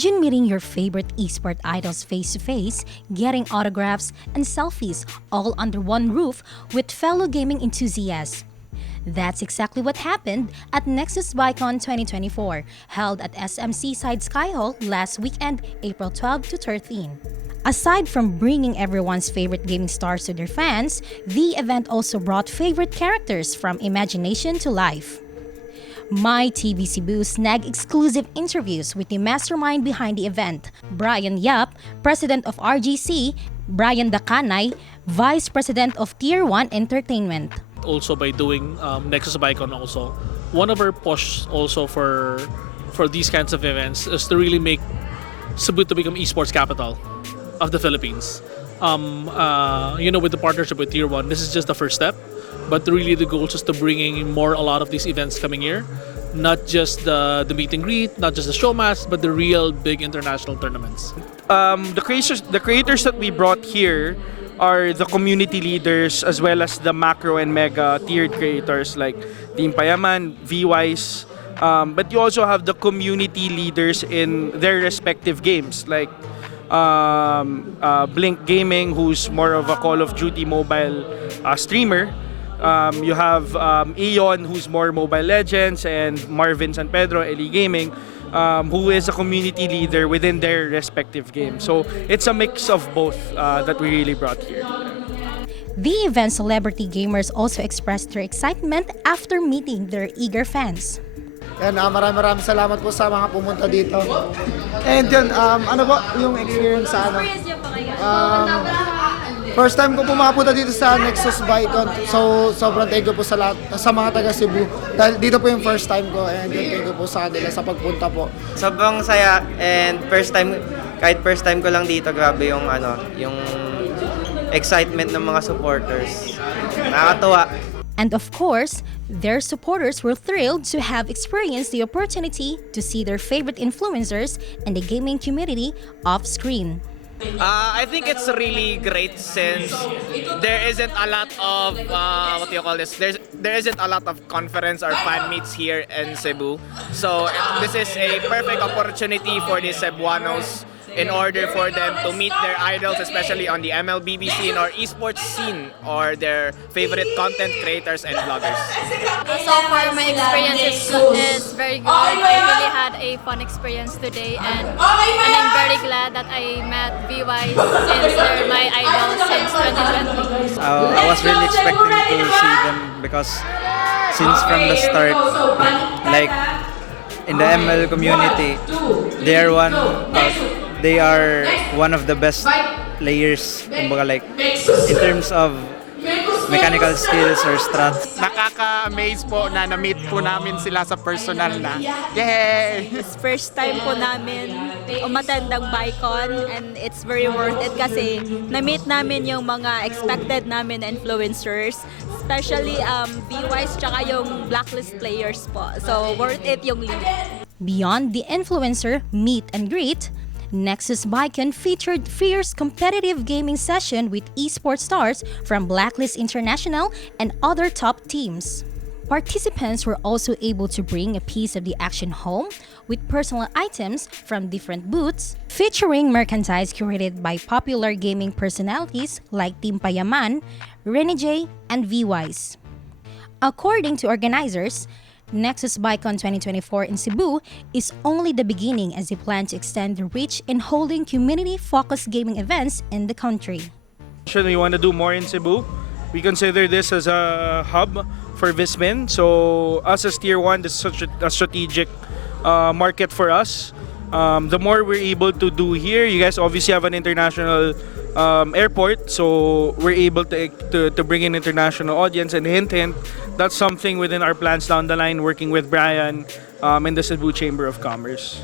Imagine meeting your favorite esport idols face-to-face, getting autographs and selfies all under one roof with fellow gaming enthusiasts. That's exactly what happened at Nexus Baicon 2024, held at SM Seaside Sky Hall last weekend, April 12 to 13. Aside from bringing everyone's favorite gaming stars to their fans, the event also brought favorite characters from imagination to life. MyTV Cebu snagged exclusive interviews with the mastermind behind the event, Brian Yap, President of RGC, 𝗣𝗛'𝗦 Vice President of Tier 1 Entertainment. Also by doing Nexus Baicon also, one of our push also for these kinds of events is to really make Cebu to become esports capital of the Philippines. With the partnership with Tier 1, this is just the first step. But really the goal is just to bring in a lot of these events coming year. Not just the meet and greet, not just the showmas, but the real big international tournaments. The creators that we brought here are the community leaders as well as the macro and mega tiered creators like 𝗙𝗪𝗏, 𝗣𝗪𝗏. But you also have the community leaders in their respective games like Blink Gaming, who's more of a Call of Duty mobile streamer. You have Aeon, who's more Mobile Legends, and Marvin San Pedro, Eli Gaming, who is a community leader within their respective games. So it's a mix of both that we really brought here. The event celebrity gamers also expressed their excitement after meeting their eager fans. Yan, maraming salamat po sa mga pumunta dito. And yun, ano po yung experience sa ano? First time ko po makapunta dito sa Nexus Baicon. So, sobrang thank you po sa lahat, sa mga taga Cebu. Dahil dito po yung first time ko and thank you po sa kanila sa pagpunta po. Sobrang saya and kahit first time ko lang dito, grabe yung yung excitement ng mga supporters. Nakakatuwa. And of course, their supporters were thrilled to have experienced the opportunity to see their favorite influencers and the gaming community off screen. I think it's really great since there isn't a lot of there isn't a lot of conference or fan meets here in Cebu. So this is a perfect opportunity for the Cebuanos in order for them to meet their idols, especially on the MLBB scene or esports scene, or their favorite content creators and vloggers. So far, my experience is very good. I really had a fun experience today, and I'm very glad that I met 𝗣𝗪𝗏 since they're my idol since 2020. I was really expecting to see them because since from the start, like in the ML community, they are one of the best players, kumbaga, like in terms of mechanical skills or strats. Nakaka-amaze po na na-meet po namin sila sa personal na. Yay! First time po namin umattend ng Baicon and it's very worth it kasi na-meet namin yung mga expected namin influencers, especially 𝗣𝗪𝗏 tsaka yung blacklist players po. So worth it yung lead. Beyond the influencer meet and greet, Nexus Baicon featured fierce competitive gaming session with esports stars from Blacklist International and other top teams. Participants were also able to bring a piece of the action home with personal items from different booths, featuring merchandise curated by popular gaming personalities like 𝗙𝗪𝗏, 𝗏, and 𝗣𝗪𝗏. According to organizers, Nexus Baicon 2024 in Cebu is only the beginning as they plan to extend their reach in holding community-focused gaming events in the country. We want to do more in Cebu. We consider this as a hub for Vismin. So us as Tier 1, this is such a strategic market for us. The more we're able to do here, you guys obviously have an international airport, so we're able to bring in international audience, and hint, that's something within our plans down the line, working with Brian and the Cebu Chamber of Commerce.